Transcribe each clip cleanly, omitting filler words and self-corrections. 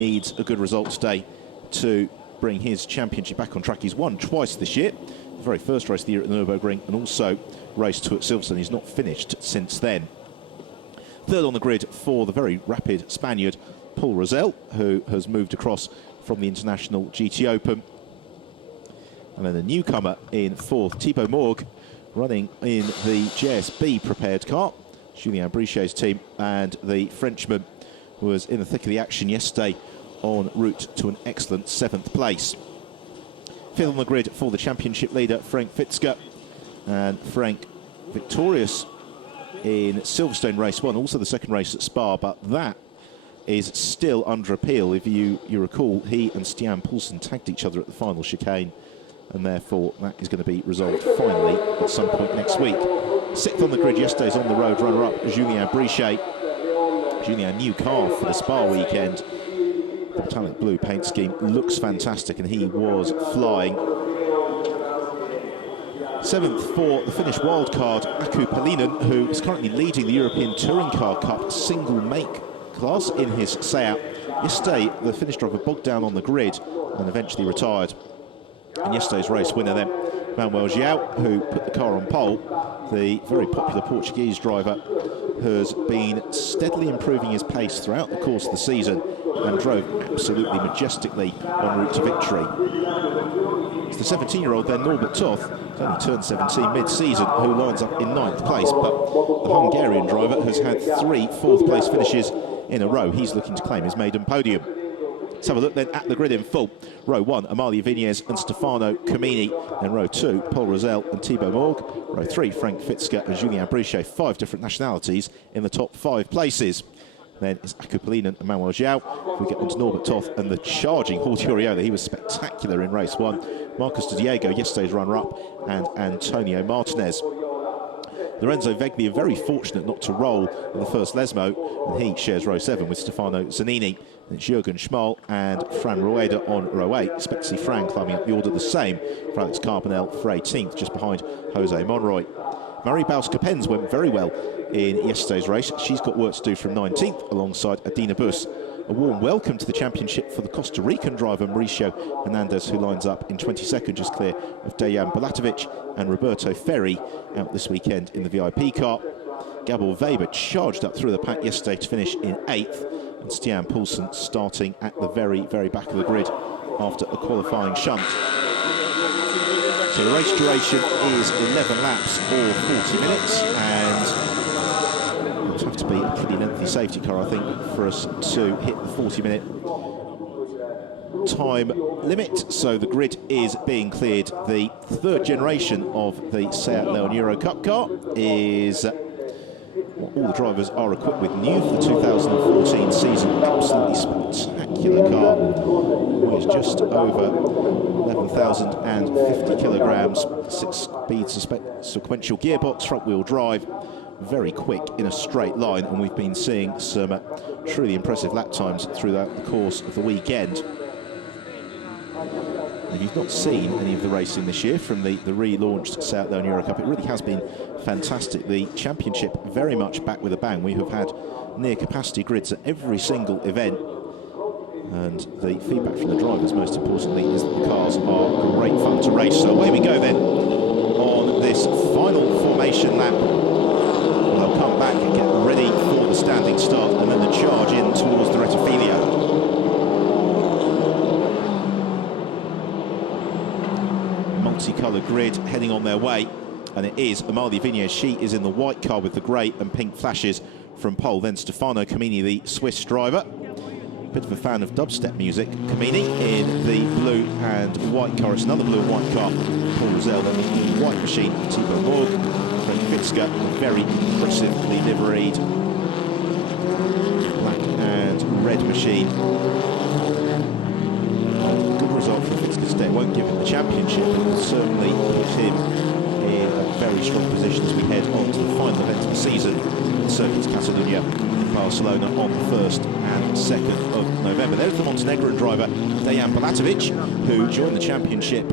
needs a good result today to bring his championship back on track. He's won twice this year, the very first race of the year at the Nürburgring, and also race 2 at Silverstone. He's not finished since then. Third on the grid for the very rapid Spaniard, Paul Rosell, who has moved across from the International GT Open. And then the newcomer in fourth, Thibaut Morg, running in the JSB prepared car, Julien Brichet's team, and the Frenchman was in the thick of the action yesterday en route to an excellent 7th place. Fifth on the grid for the championship leader, Frank Fitzger, and Frank victorious in Silverstone race 1, also the second race at Spa, but that is still under appeal. If you recall, he and Stian Poulsen tagged each other at the final chicane, and therefore that is going to be resolved finally at some point next week. Sixth on the grid yesterday's on the road runner-up, Julien Brichet. Julien, new car for the Spa weekend. The metallic blue paint scheme looks fantastic, and he was flying. 7th for the Finnish wildcard, Aku Pelinen, who is currently leading the European Touring Car Cup single make class in his Seat. Yesterday, the Finnish driver bogged down on the grid and eventually retired. And yesterday's race winner then, Manuel João, who put the car on pole. The very popular Portuguese driver has been steadily improving his pace throughout the course of the season and drove absolutely majestically en route to victory. It's the 17-year-old then, Norbert Toth, who's only turned 17 mid-season, who lines up in 9th place, but the Hungarian driver has had 3 4th-place finishes in a row. He's looking to claim his maiden podium. Let's have a look then at the grid in full. Row 1, Amalia Vignes and Stefano Comini. Then row 2, Paul Rosell and Thibaut Morg. Row 3, Frank Fitzger and Julien Brichet. 5 different nationalities in the top 5 places. Then it's Aku Pelinen and Manuel João. We get on to Norbert Toth and the charging Jorge Oriola. He was spectacular in race 1. Marcus de Diego, yesterday's runner-up, and Antonio Martinez. Lorenzo Vegli are very fortunate not to roll in the first Lesmo, and he shares row 7 with Stefano Zanini. And it's Jürgen Schmal and Fran Rueda on row 8. Expect to see Fran climbing up the order, the same for Alex Carbonell for 18th, just behind Jose Monroy. Marie Baus-Capens went very well in yesterday's race. She's got work to do from 19th alongside Adina Bus. A warm welcome to the championship for the Costa Rican driver Mauricio Hernandez, who lines up in 22nd, just clear of Dejan Bulatovic and Roberto Ferri out this weekend in the VIP car. Gabor Weber charged up through the pack yesterday to finish in 8th, and Stian Poulsen starting at the very, very back of the grid after a qualifying shunt. So the race duration is 11 laps or 40 minutes, and it would have to be a pretty lengthy safety car, I think, for us to hit the 40-minute time limit. So the grid is being cleared. The 3rd generation of the Seat Leon Eurocup car is what all the drivers are equipped with new for the 2014 season. Absolutely spectacular car. Weighs just over 11,050 kilograms. 6-speed sequential gearbox, front-wheel drive. Very quick in a straight line, and we've been seeing some truly impressive lap times throughout the course of the weekend. If you've not seen any of the racing this year from the relaunched Seat Leon Eurocup, it really has been fantastic. The championship very much back with a bang. We have had near capacity grids at every single event, and the feedback from the drivers, most importantly, is that the cars are great fun to race. So away we go then on this final formation lap. They'll come back and get ready for the standing start, and then the charge in towards the Retifilia. Multicoloured grid heading on their way, and it is Amalia Vignes. She is in the white car with the grey and pink flashes from pole. Then Stefano Comini, the Swiss driver. Bit of a fan of dubstep music. Comini in the blue and white car. It's another blue and white car. Paul Rosell then the white machine. Thibaut Morg, Frank Fitzger, very impressively liveried black and red machine. Good result for Fitzger today. It won't give him the championship, but it will certainly put him in a very strong position as we head on to the final event of the season, Circuit Catalunya in Barcelona on the 1st and 2nd of November. There's the Montenegrin driver, Dejan Bulatovic, who joined the championship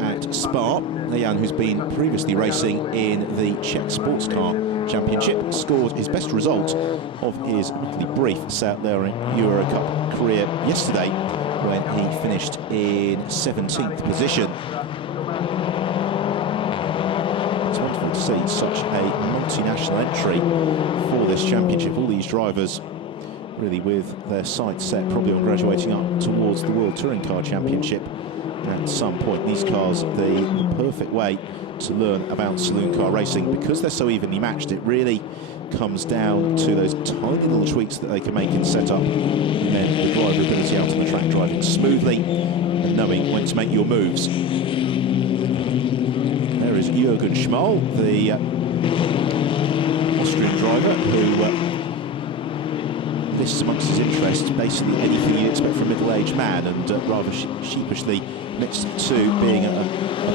at Spa. Dejan, who's been previously racing in the Czech sports car Championship, scored his best result of his really brief South Laren Eurocup career yesterday when he finished in 17th position. It's wonderful to see such a multinational entry for this championship. All these drivers really with their sights set probably on graduating up towards the World Touring Car Championship at some point. These cars, the perfect way to learn about saloon car racing. Because they're so evenly matched, it really comes down to those tiny little tweaks that they can make in setup, and then the driver ability out on the track, driving smoothly and knowing when to make your moves. There is Jürgen Schmal, the Austrian driver, who this is amongst his interests, basically anything you'd expect from a middle-aged man, and rather sheepishly admits to being a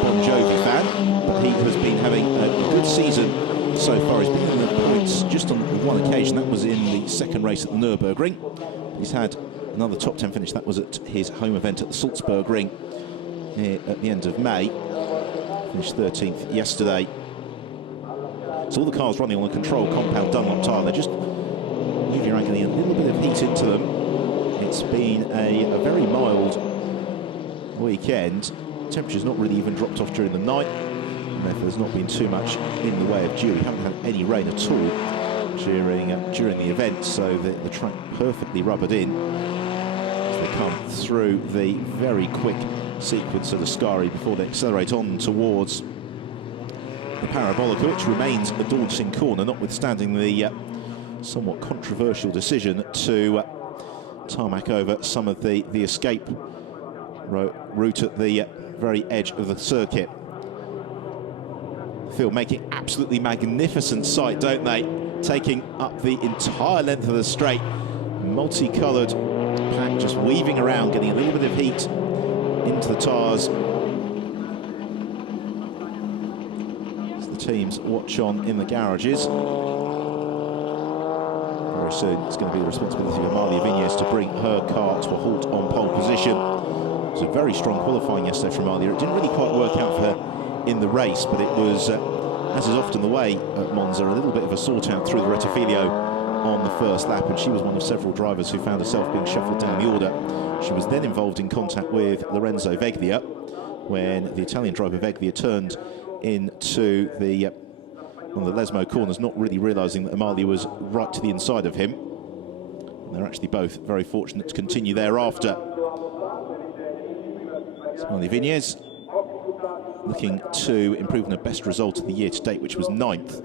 Bon Jovi fan, but he has been having a good season so far. He's been in the points just on one occasion. That was in the second race at the Nürburgring. He's had another top 10 finish. That was at his home event at the Salzburgring at the end of May. Finished 13th yesterday. So all the cars running on a controlled compound Dunlop tyre. They're just moving around, getting a little bit of heat into them. It's been a very mild weekend. Temperature's not really even dropped off during the night, and therefore there's not been too much in the way of dew. We haven't had any rain at all during the event, so the track perfectly rubbered in as they come through the very quick sequence of the Scari before they accelerate on towards the Parabolica, which remains a daunting corner, notwithstanding the somewhat controversial decision to tarmac over some of the escape route at the very edge of the circuit. Field making absolutely magnificent sight, don't they? Taking up the entire length of the straight. Multicoloured pack just weaving around, getting a little bit of heat into the tyres. As the teams watch on in the garages. Very soon it's going to be the responsibility of Amalia Viñez to bring her car to a halt on pole position. It was a very strong qualifying yesterday for Amalia. It didn't really quite work out for her in the race, but it was, as is often the way at Monza, a little bit of a sort out through the Rettifilo on the first lap, and she was one of several drivers who found herself being shuffled down the order. She was then involved in contact with Lorenzo Veglia when the Italian driver Veglia turned into the one of the Lesmo corners, not really realising that Amalia was right to the inside of him. And they're actually both very fortunate to continue thereafter. Amalia Viñez looking to improve on her best result of the year to date, which was 9th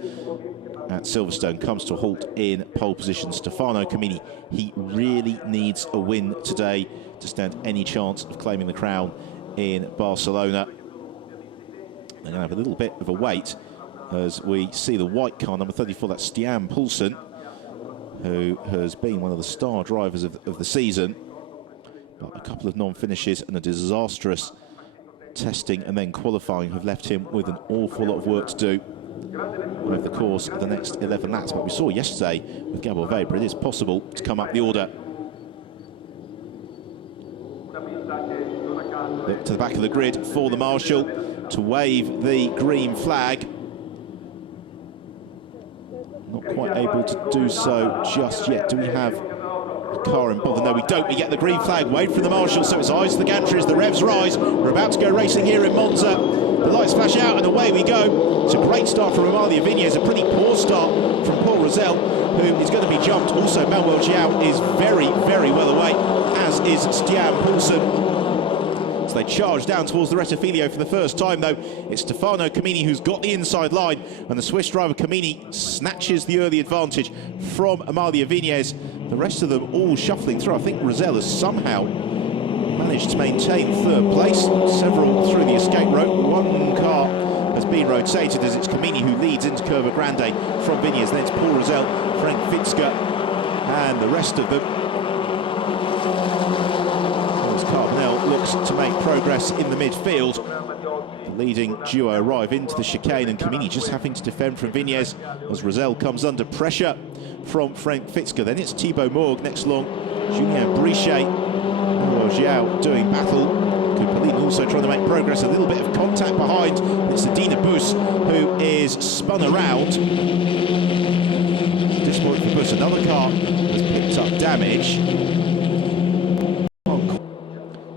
at Silverstone, comes to a halt in pole position. Stefano Comini, he really needs a win today to stand any chance of claiming the crown in Barcelona. They're going to have a little bit of a wait as we see the white car, number 34, that's Stian Poulsen, who has been one of the star drivers of the season. But a couple of non-finishes and a disastrous testing and then qualifying have left him with an awful lot of work to do over the course of the next 11 laps. But we saw yesterday with Gabor Weber, it is possible to come up the order. Look to the back of the grid for the marshal to wave the green flag. Not quite able to do so just yet. Do we have a car in bother? No, we don't. We get the green flag waved from the marshal, so it's eyes to the gantry as the revs rise. We're about to go racing here in Monza. The lights flash out and away we go. It's a great start from Amalia Viñez, a pretty poor start from Paul Rosell, who is going to be jumped. Also, Manuel Giao is very, very well away, as is Stian Poulsen. So they charge down towards the Rettifilo for the first time, though. It's Stefano Comini who's got the inside line, and the Swiss driver Comini snatches the early advantage from Amalia Viñez. The rest of them all shuffling through. I think Rosell has somehow managed to maintain third place. Several through the escape rope. One car has been rotated as it's Comini who leads into Curva Grande from Viñez. Then it's Paul Rosell, Frank Fitzger, and the rest of them. Carbonell looks to make progress in the midfield. The leading duo arrive into the chicane, and Comini just having to defend from Viñez as Rosell comes under pressure from Frank Fitzger. Then it's Thibaut Morg next along, Julien Brichet, Giao doing battle. Coupeline also trying to make progress, a little bit of contact behind. It's Adina Bus who is spun around. but another car has picked up damage.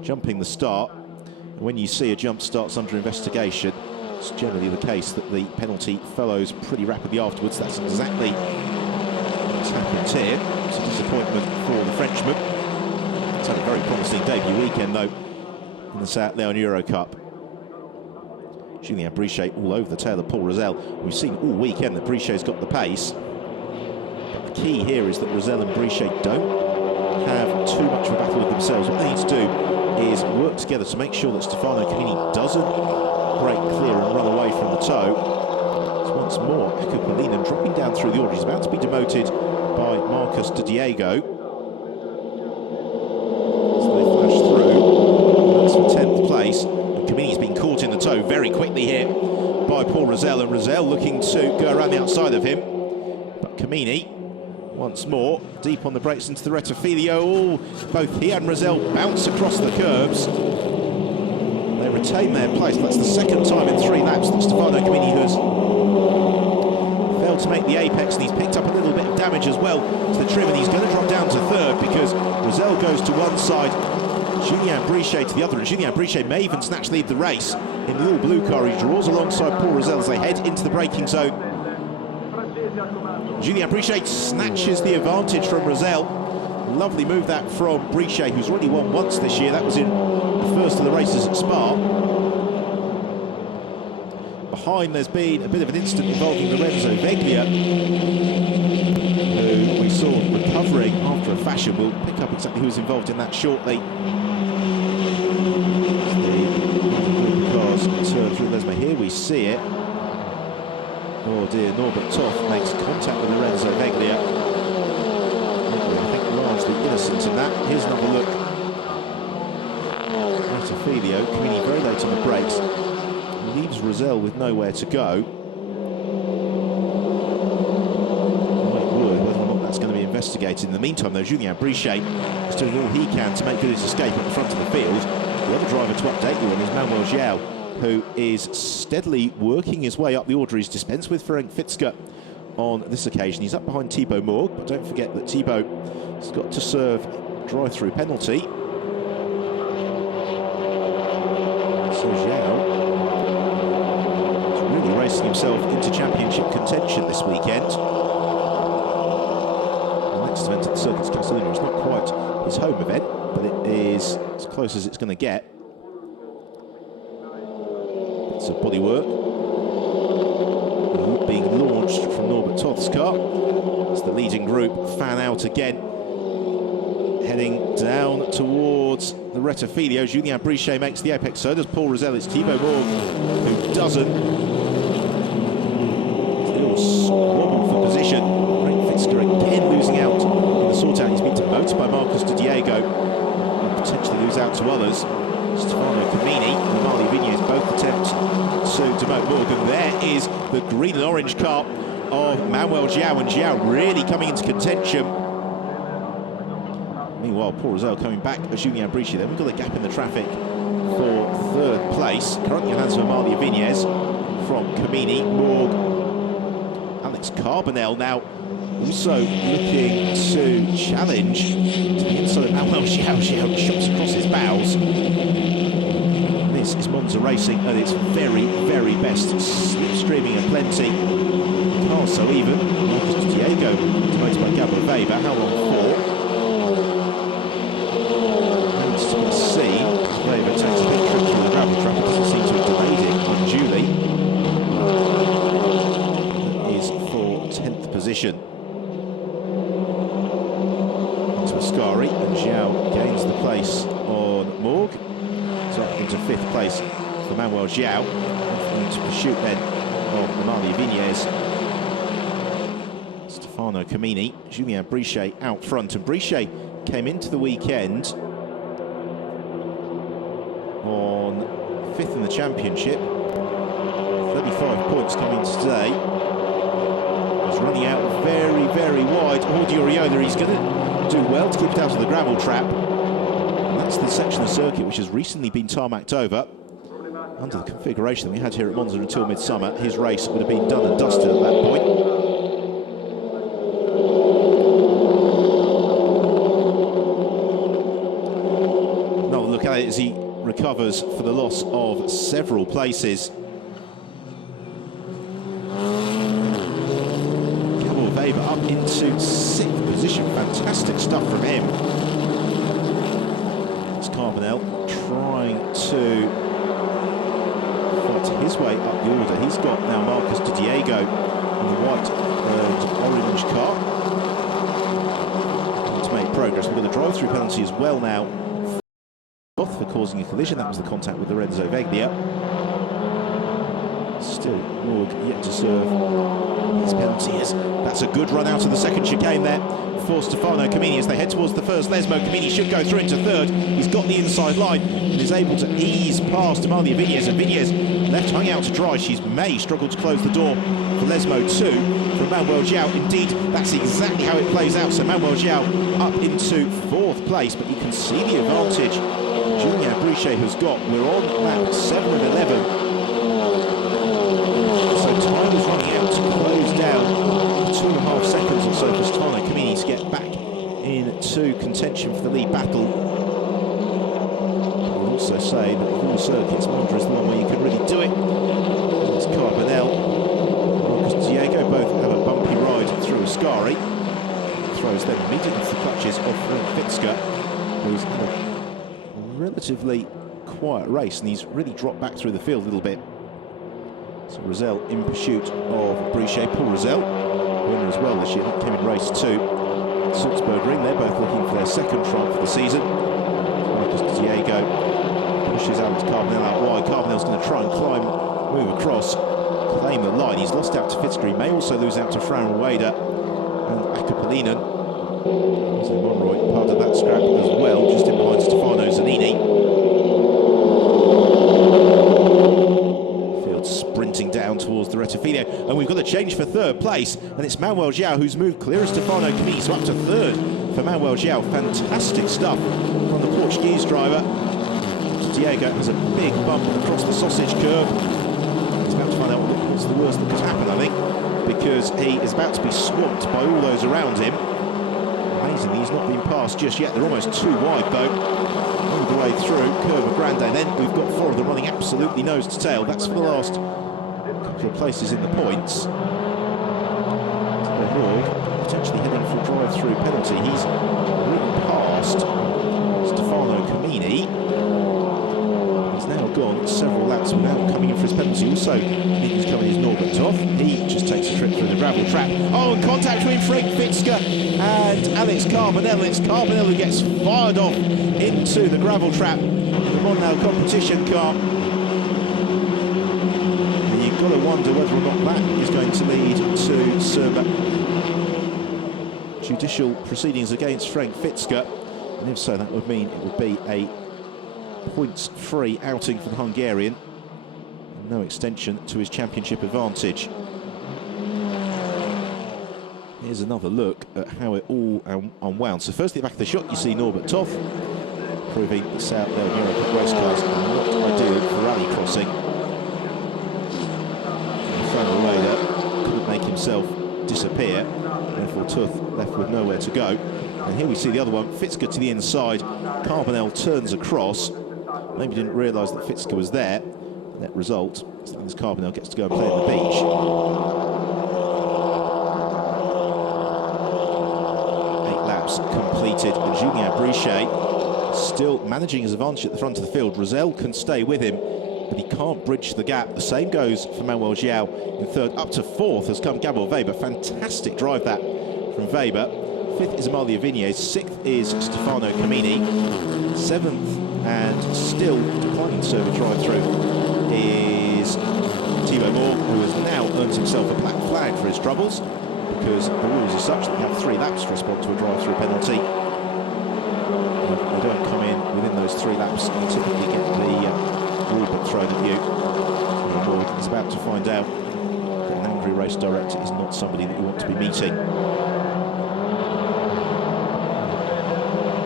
Jumping the start. And when you see a jump starts under investigation, it's generally the case that the penalty follows pretty rapidly afterwards. That's exactly what's happened here. It's a disappointment for the Frenchman. It's had a very promising debut weekend, though, in the South Leon Eurocup. Julien Brichet all over the tail of Paul Rosell. We've seen all weekend that Brichet's got the pace. But the key here is that Rosell and Brichet don't have too much of a battle with themselves. What they need to do is work together to make sure that Stefano Camini doesn't break clear and run away from the toe. So once more, Aku Polinen dropping down through the order. He's about to be demoted by Marcus de Diego. So they flash through. That's for 10th place. And Camini's been caught in the toe very quickly here by Paul Rosell. And Rosell looking to go around the outside of him. But Camini, once more, deep on the brakes into the Rettifilio. Oh, both he and Rosell bounce across the curbs. They retain their place. That's the second time in 3 laps that Stefano Camini has failed to make the apex, and he's picked up a little bit of damage as well to the trim, and he's going to drop down to 3rd because Rosell goes to one side, Julien Brichet to the other, and Julien Brichet may even snatch lead the race in the all-blue car. He draws alongside Paul Rosell as they head into the braking zone. Julien Brichet snatches the advantage from Rosell. Lovely move that from Brichet, who's already won once this year. That was in the first of the races at Spa. Behind, there's been a bit of an incident involving Lorenzo Veglia, who we saw recovering after a fashion. We'll pick up exactly who was involved in that shortly. The cars turn through Lesma. Here we see it. Oh dear, Norbert Toth makes contact with Lorenzo Veglia. I think largely innocent of that. Here's another look. Rettifilio, Camini very late on the brakes. Leaves Rosell with nowhere to go. Whether or not that's going to be investigated. In the meantime, though, Julien Brichet is doing all he can to make good his escape at the front of the field. The other driver to update you on is Manuel João, who is steadily working his way up the order. He's dispensed with Ferenc Fitzke on this occasion. He's up behind Thibaut Morg, but don't forget that Thibaut has got to serve drive-through penalty. So João is really racing himself into championship contention this weekend. The next event at the Circuits Castellina is not quite his home event, but it is as close as it's going to get. It's a bodywork being launched from Norbert Toth's car as the leading group fan out again, heading down towards the Rettifilio. Julien Brichet makes the apex, so does Paul Rosell. It's Thibaut Morg who doesn't. It's a little squabble for position. Ferenc Fitzke again losing out in the sort-out. He's been demoted by Marcus de Diego and potentially lose out to others. Stefano Camini and Marley Vignes both attempt to demote Morgan. There is the green and orange car of Manuel João, and João really coming into contention. Meanwhile, Paul Rosell coming back at Julien Brichet. Then we've got a gap in the traffic for 3rd place. Currently in hands of Marley Vignes from Camini. Morg, Alex Carbonell now also looking to challenge to the inside of Manuel João. João shots across his bows. This is Monza racing at its very, very best. Slipstreaming aplenty. The car's so even. Marcus Diego demoted by Gabor Weber. How long for? Needs to be seen. Weber takes a big trip through the gravel trap. It doesn't seem to have delayed it unduly. That is for 10th position. Ascari, and João gains the place on Morg. So up into 5th place for Manuel João. Into pursuit then of Marley Vignes. Stefano Camini, Julien Brichet out front, and Brichet came into the weekend on 5th in the championship. 35 points coming today. He's running out very, very wide. Oriola, he's going to do well to keep it out of the gravel trap. And that's the section of circuit which has recently been tarmacked over. Under the configuration that we had here at Monza until midsummer, his race would have been done and dusted at that point. look at it as he recovers for the loss of several places. Gabor Weber up into 6th position. Fantastic stuff from him. It's Carbonell trying to fight his way up the order. He's got now Marcus Di Diego in the white and orange car to make progress. We've got a drive-through penalty as well now for causing a collision. That was the contact with Lorenzo Veglia. Still Morg yet to serve his penalty. That's a good run out of the second chicane there for Stefano Camini as they head towards the first. Lesmo Camini should go through into third. He's got the inside line and is able to ease past Amalia Vinez, and Vinez left hung out to dry. She may struggle to close the door for Lesmo too. From Manuel João, indeed, that's exactly how it plays out. So Manuel João up into 4th place, but you can see the advantage Julien Brichet has got. We're on lap 7 of 11. So time is running out to close down 2.5 seconds or so for Stefano Camini to get back into contention for the lead battle. I'll also say that of all circuits, Monza is the one where you can really do it. It's Carbonell, Marcus Diego both have a bumpy ride through Ascari. Throws them immediately into the clutches of Frank Fitzger, who's had a relatively quiet race, and he's really dropped back through the field a little bit. So Rosell in pursuit of Brichet. Paul Rosell, winner as well this year, that came in race 2. Salzburg Ring, they're both looking for their 2nd triumph of the season. Marcus Diego pushes Alex Carbonell out wide. Carbonell's going to try and climb, move across, claim the line. He's lost out to Fitzger. He may also lose out to Fran Rueda and Akupalinen. Jose Monroy, part of that scrap as well, just in behind Stefano Zanini. Field sprinting down towards the Rettifilo, and we've got a change for 3rd place, and it's Manuel João who's moved clear of Stefano Camini, so up to 3rd for Manuel João. Fantastic stuff from the Portuguese driver. Diego has a big bump across the sausage curve. He's about to find out what's the worst that could happen, I think, because he is about to be swamped by all those around him. Amazingly, he's not been passed just yet. They're almost too wide, though. All the way through Curva Grande. Then we've got 4 of them running absolutely nose to tail. That's for the last couple of places in the points. Morg potentially heading for a drive-through penalty. He's ridden past Stefano Camini. He's now gone several laps without coming in for his penalty. Also, who's coming is Norbert Toff. He just takes a trip through the gravel trap. Oh, and contact between Frank Fitzger and Alex Carbonell. It's Carbonell who gets fired off into the gravel trap in the Mondial competition car. And you've got to wonder whether or not that is going to lead to some judicial proceedings against Frank Fitzger. And if so, that would mean it would be a points-free outing for the Hungarian. And no extension to his championship advantage. Here's another look at how it all unwound. So first at the back of the shot, you see Norbert Toff, proving the South Eurocup race cars are not ideal for rally crossing. Fran Rueda couldn't make himself disappear, therefore Toff left with nowhere to go. And here we see the other one, Fitzger to the inside, Carbonell turns across, maybe didn't realise that Fitzger was there. Net result, as Carbonell gets to go and play on the beach. 8 laps completed, and Julien Brichet still managing his advantage at the front of the field. Rosell can stay with him, but he can't bridge the gap. The same goes for Manuel João in 3rd. Up to 4th has come Gabor Weber. Fantastic drive that from Weber. 5th is Amalia Vinez. 6th is Stefano Camini. 7th, and still declining to serve a drive-through, is Thibaut Moore, who has now earned himself a black flag for his troubles, because the rules are such that you have 3 laps to respond to a drive-through penalty. If you don't come in within those 3 laps, you typically get the rule book thrown at you. And Moore is about to find out that an angry race director is not somebody that you want to be meeting.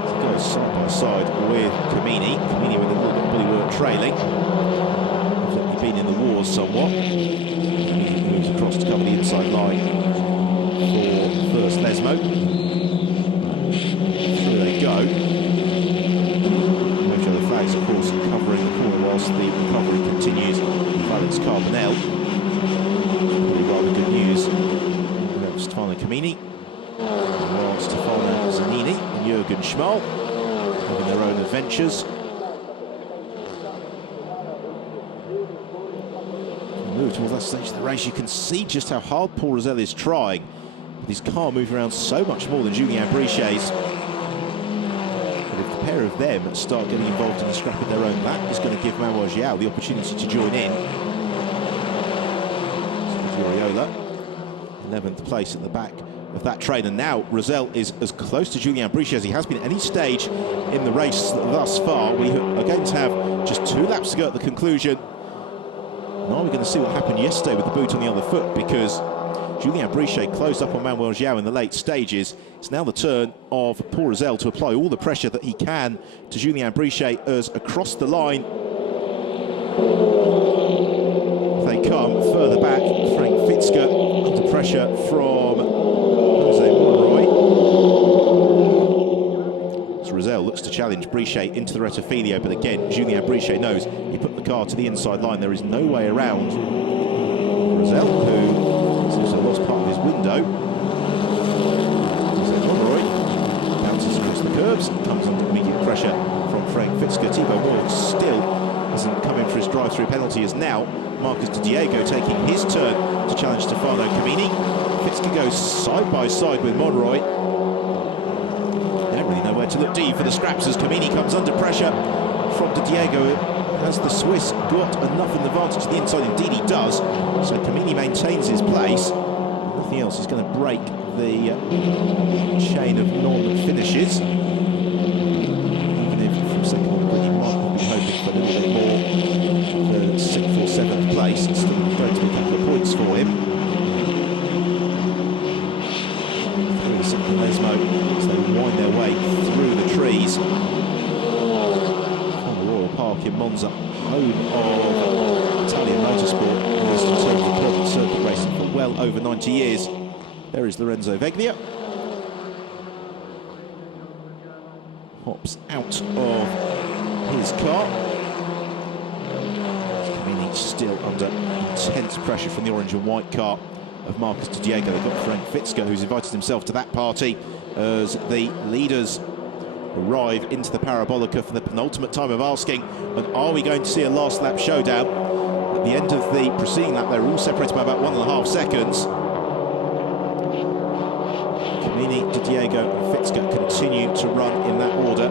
So goes side by side with Camini. Camini with a little bit of bodywork trailing. He's been in the wars somewhat. He moves across to cover the inside line for first Lesmo. Through they go. as the recovery continues. Felix Carbonell. Probably rather good news. Stefano Camini, while Stefano Zanini and Jürgen Schmal having their own adventures. Move towards that stage of the race, you can see just how hard Paul Rosell is trying, with his car moving around so much more than Julien Brichet's. But if the pair of them start getting involved in the scrap of their own, that is going to give Manuel João the opportunity to join in. Uriola, 11th place at the back of that train, and now Rosell is as close to Julien Brichet as he has been at any stage in the race thus far. We are going to have just 2 laps to go at the conclusion. And are we going to see what happened yesterday with the boot on the other foot? Because Julien Brichet closed up on Manuel João in the late stages. It's now the turn of Paul Rosell to apply all the pressure that he can to Julien Brichet as across the line they come. Further back, Frank Fitzger under pressure from Jose Monroy. So Rosell looks to challenge Brichet into the Rettifilio, but again, Julien Brichet knows he put the car to the inside line. There is no way around Rosell, who seems to have lost part of his window. Jose Monroy bounces across the curbs, comes under immediate pressure from Frank Fitzger. Thibaut Moore still hasn't come in for his drive-through penalty, as now Marcus Di Diego taking his turn to challenge Stefano Camini. Fitzger goes side by side with Monroy. They don't really know where to look deep for the scraps as Camini comes under pressure from Di Diego. Has the Swiss got enough in the advantage to the inside? Indeed he does. So Camini maintains his place. Nothing else is going to break the chain of non-finishes. Even if from second on the grid he might be hoping for a little bit more for 6th or 7th place. It's still going to be a couple of points for him. Through the second Lesmo as they wind their way through the trees. Park in Monza, home of Italian motorsport, most important circuit racing for well over 90 years. There is Lorenzo Veglia. Hops out of his car. Camini still under intense pressure from the orange and white car of Marcus Di Diego. They've got Frank Fitzger, who's invited himself to that party as the leaders arrive into the Parabolica for the penultimate time of asking, and are we going to see a last lap showdown? At the end of the preceding lap, they were all separated by about 1.5 seconds. Camini, Di Diego and Fitzger continue to run in that order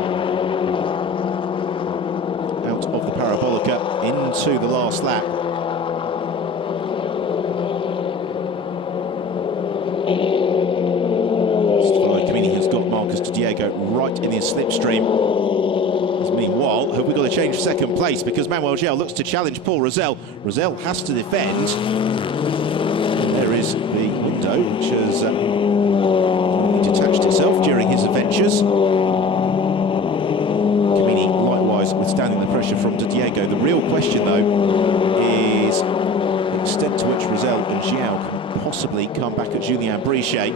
out of the Parabolica into the last lap. Right in his slipstream. As meanwhile, have we got a change for second place? Because Manuel João looks to challenge Paul Rosell. Rosell has to defend. There is the window which has detached itself during his adventures. Camini likewise withstanding the pressure from Di Diego. The real question though is the extent to which Rosell and João can possibly come back at Julien Brichet.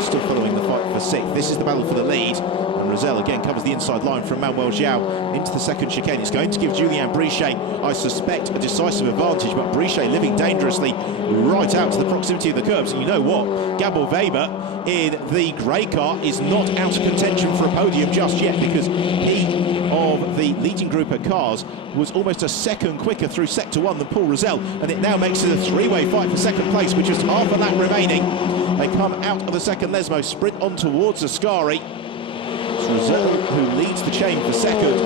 Still following the fight for 6th. This is the battle for the lead, and Rosell again covers the inside line from Manuel João into the second chicane. It's going to give Julien Brichet, I suspect, a decisive advantage, but Brichet living dangerously right out to the proximity of the curbs. And you know what? Gabor Weber in the grey car is not out of contention for a podium just yet, because he of the leading group of cars was almost a second quicker through sector 1 than Paul Rosell, and it now makes it a 3-way fight for second place with just half a lap remaining. They come out of the second Lesmo, sprint on towards Ascari. It's Rosell who leads the chain for second,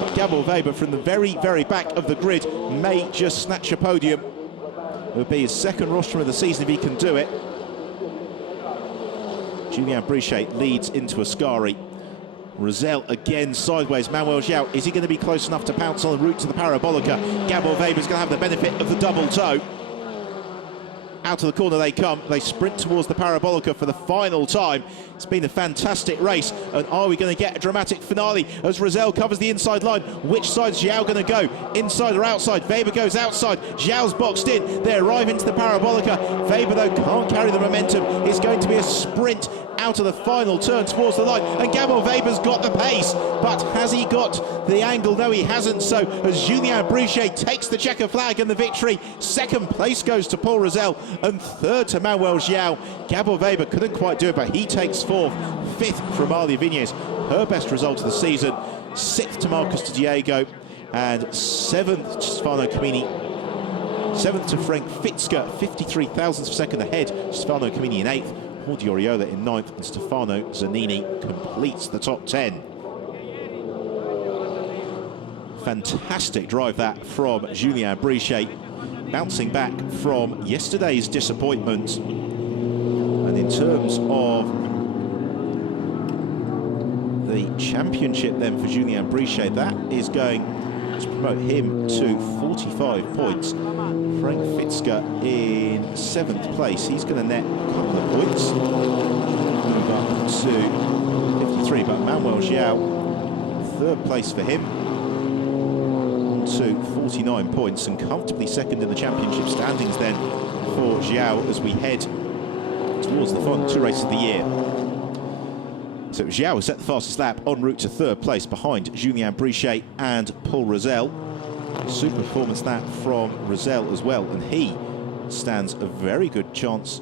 but Gabor Weber from the very, very back of the grid may just snatch a podium. It would be his second rostrum of the season if he can do it. Julien Brichet leads into Ascari. Rosell again sideways. Manuel João, is he going to be close enough to pounce on en route to the Parabolica? Gabor Weber's going to have the benefit of the double toe. Out of the corner they come. They sprint towards the Parabolica for the final time. It's been a fantastic race, and are we going to get a dramatic finale as Rosell covers the inside line? Which side's João going to go? Inside or outside? Weber goes outside. João's boxed in. They arrive into the Parabolica. Weber, though, can't carry the momentum. It's going to be a sprint out of the final turn towards the line, and Gabor Weber's got the pace, but has he got the angle? No, he hasn't. So as Julien Brichet takes the checker flag and the victory, second place goes to Paul Rosell and third to Manuel João. Gabor Weber couldn't quite do it, but he takes fourth. Fifth from Amalia Viñez, her best result of the season. Sixth to Marcus de Diego, and seventh to Stefano Camini. Seventh to Frank Fitzger, 53 thousandths of a second ahead. Stefano Camini in eighth, Jordi Oriola in ninth, and Stefano Zanini completes the top 10. Fantastic drive that from Julien Brichet, bouncing back from yesterday's disappointment. And in terms of the championship then for Julien Brichet, that is going to promote him to 45 points. Frank Fitzger in 7th place, he's going to net a couple of points, move up to 53, but Manuel João, 3rd place for him, on to 49 points, and comfortably second in the championship standings then for João as we head towards the final 2 races of the year. So João has set the fastest lap en route to 3rd place behind Julien Brichet and Paul Rosell. Super performance that from Rosell as well, and he stands a very good chance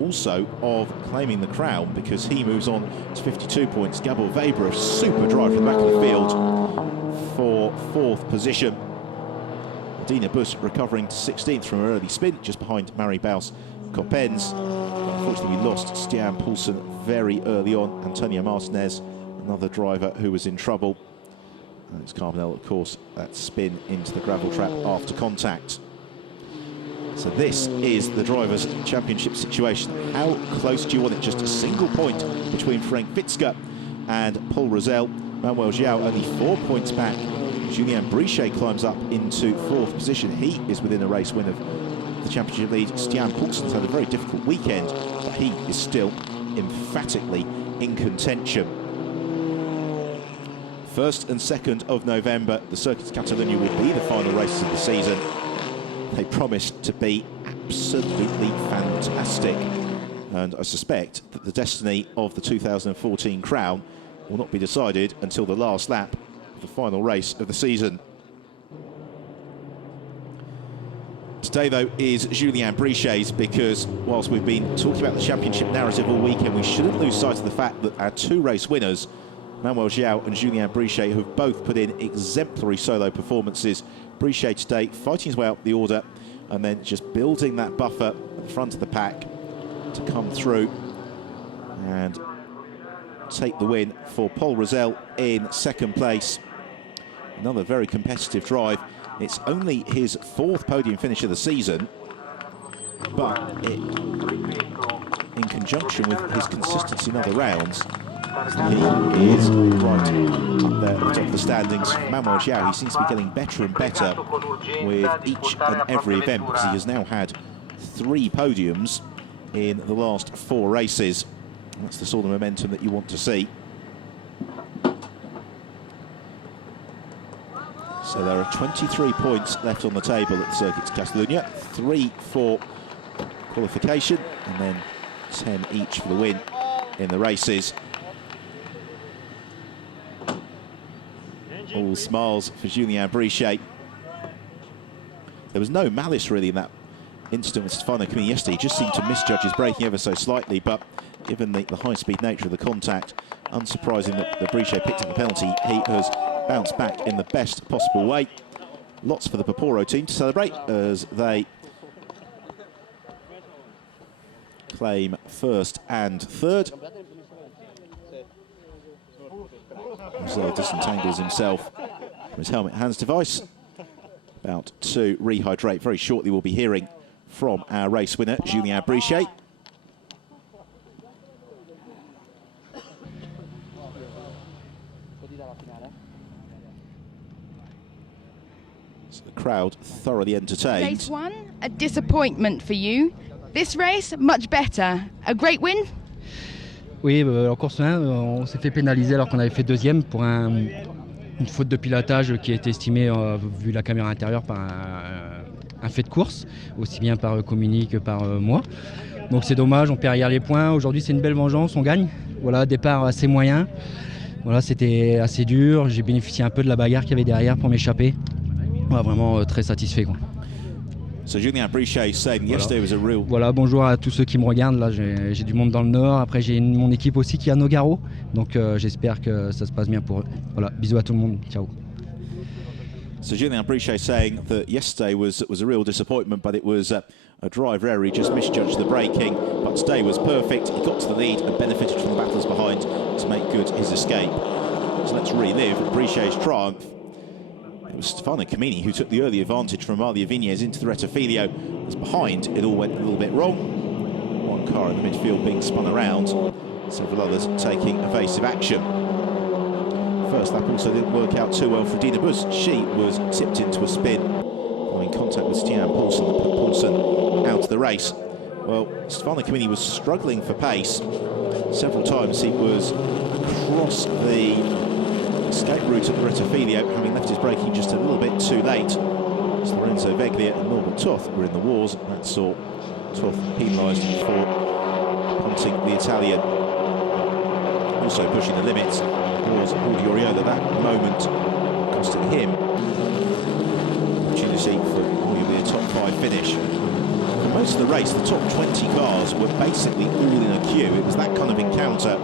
also of claiming the crown because he moves on to 52 points. Gabor Weber, a super drive from the back of the field for 4th position. Dina Buss recovering to 16th from an early spin, just behind Maribaus Coppens. Unfortunately, we lost Stian Poulsen very early on. Antonio Martinez, another driver who was in trouble. And it's Carbonell, of course, that spin into the gravel trap after contact. So this is the Drivers' Championship situation. How close do you want it? Just a single point between Frank Fitzger and Paul Rosell. Manuel João only 4 points back. Julien Brichet climbs up into 4th position. He is within a race win of the championship lead. Stian Poulsen's had a very difficult weekend, but he is still emphatically in contention. 1st and 2nd of November, the Circuit de Catalunya will be the final races of the season. They promise to be absolutely fantastic, and I suspect that the destiny of the 2014 crown will not be decided until the last lap of the final race of the season. Today, though, is Julien Brichet's, because whilst we've been talking about the championship narrative all weekend, we shouldn't lose sight of the fact that our 2 race winners, Manuel João and Julien Brichet, have both put in exemplary solo performances. Brichet today fighting his way up the order and then just building that buffer at the front of the pack to come through and take the win for Paul Rosell in 2nd place. Another very competitive drive. It's only his 4th podium finish of the season, but in conjunction with his consistency in other rounds, he is right up there at the top of the standings. Manuel João, he seems to be getting better and better with each and every event, because he has now had 3 podiums in the last 4 races. That's the sort of momentum that you want to see. So there are 23 points left on the table at the Circuit de Catalunya, 3 for qualification, and then 10 each for the win in the races. All smiles for Julien Brichet. There was no malice really in that incident with Stefano Camini yesterday. He just seemed to misjudge his braking ever so slightly, but given the high-speed nature of the contact, unsurprising that Brichet picked up the penalty. He has bounced back in the best possible way. Lots for the Paporo team to celebrate as they claim 1st and 3rd. Rosell disentangles himself from his helmet hands device, about to rehydrate. Very shortly we'll be hearing from our race winner, Julien Brichet. So the crowd thoroughly entertained. Race 1, a disappointment for you. This race, much better. A great win? Oui, en course 1, on s'est fait pénaliser alors qu'on avait fait 2e pour une faute de pilotage qui a été estimée, vu la caméra intérieure, par un fait de course, aussi bien par Comini que par moi. Donc c'est dommage, on perd hier les points. Aujourd'hui c'est une belle vengeance, on gagne. Voilà, départ assez moyen. Voilà, c'était assez dur. J'ai bénéficié un peu de la bagarre qu'il y avait derrière pour m'échapper. Voilà, vraiment très satisfait, quoi. So Julien Brichet saying yesterday was a real... Voilà, bonjour à tous ceux qui me regardent. Là, j'ai du monde dans le Nord. Après, j'ai mon équipe aussi qui est à Nogaro. Donc, j'espère que ça se passe bien pour eux. Voilà, bisous à tout le monde. Ciao. So Julien Brichet saying that yesterday was a real disappointment, but it was a drive error. He just misjudged the braking, but today was perfect. He got to the lead and benefited from the battles behind to make good his escape. So let's relive Brichet's triumph. It was Stefano Camini who took the early advantage from Amalia Vignes into the Rettifilio. As behind, it all went a little bit wrong. One car in the midfield being spun around, several others taking evasive action. First lap also didn't work out too well for Dina Bus. She was tipped into a spin, in contact with Stian Poulsen, that put Poulsen out of the race. Well, Stefano Camini was struggling for pace. Several times he was across the escape route at the Rettifilio, having left his braking just a little bit too late. So Lorenzo Veglia and Norbert Toth were in the wars, and that saw Toth penalised for punting the Italian. Also pushing the limits was Audi Oriola. That moment costing him opportunity for arguably a top 5 finish. For most of the race, the top 20 cars were basically all in a queue. It was that kind of encounter.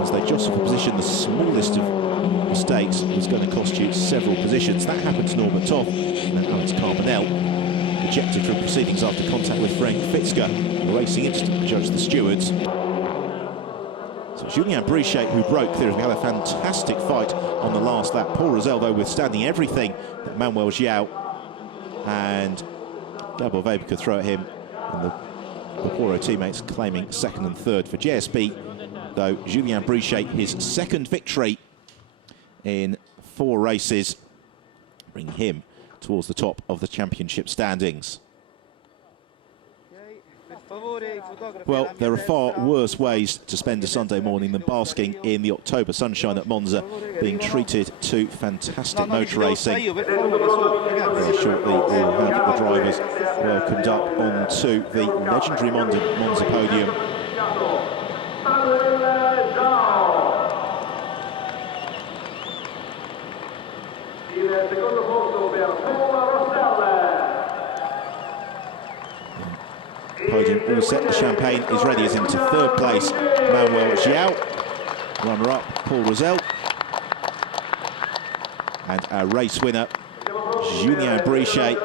As they jostle for position, the smallest of mistakes was going to cost you several positions. That happened to Norbert Toth, and Alex Carbonell ejected from proceedings after contact with Frank Fitzger. The racing incident judged the stewards. So Julien Brichet, who broke clear, we had a fantastic fight on the last lap. Paul Rosell, though, withstanding everything that Manuel Xiao and Gabor Weber could throw at him, and the Poro teammates claiming second and third for JSB. Though Julien Brichet, his second victory in 4 races, bring him towards the top of the championship standings. Well, there are far worse ways to spend a Sunday morning than basking in the October sunshine at Monza, being treated to fantastic motor racing. Very shortly, we'll have the drivers welcomed up onto the legendary Monza podium. Podium all set, the champagne is ready, is into third place Manuel Xiao, runner-up Paul Rosell, and our race winner Julien Brichet.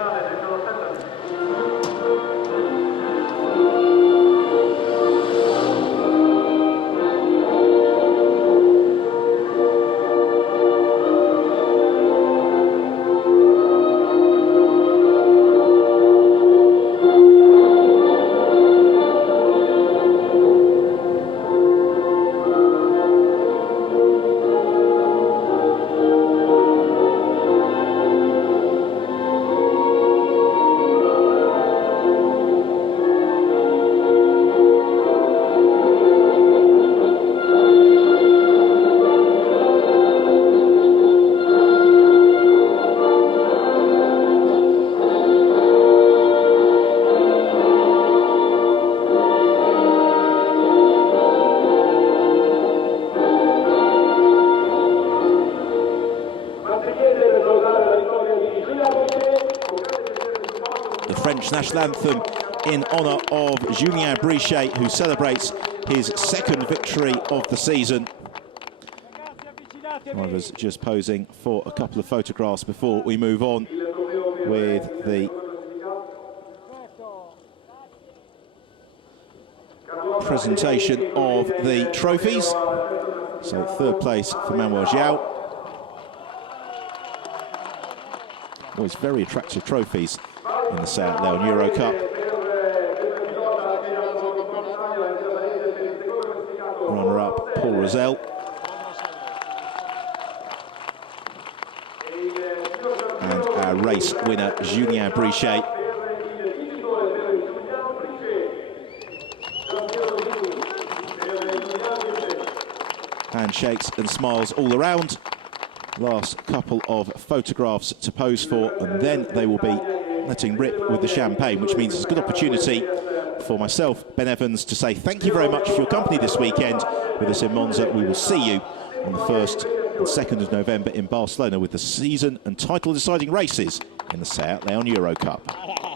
National anthem in honour of Julien Brichet, who celebrates his second victory of the season. Drivers just posing for a couple of photographs before we move on with the presentation of the trophies. So third place for Manuel Xiao. Always very attractive trophies in the South Leon Eurocup. Runner-up Paul Rosell. And our race winner Julien Brichet. Handshakes and smiles all around. Last couple of photographs to pose for, and then they will be letting rip with the champagne, which means it's a good opportunity for myself, Ben Evans, to say thank you very much for your company this weekend with us in Monza. We will see you on the 1st and 2nd of November in Barcelona with the season and title deciding races in the Seat Leon Eurocup.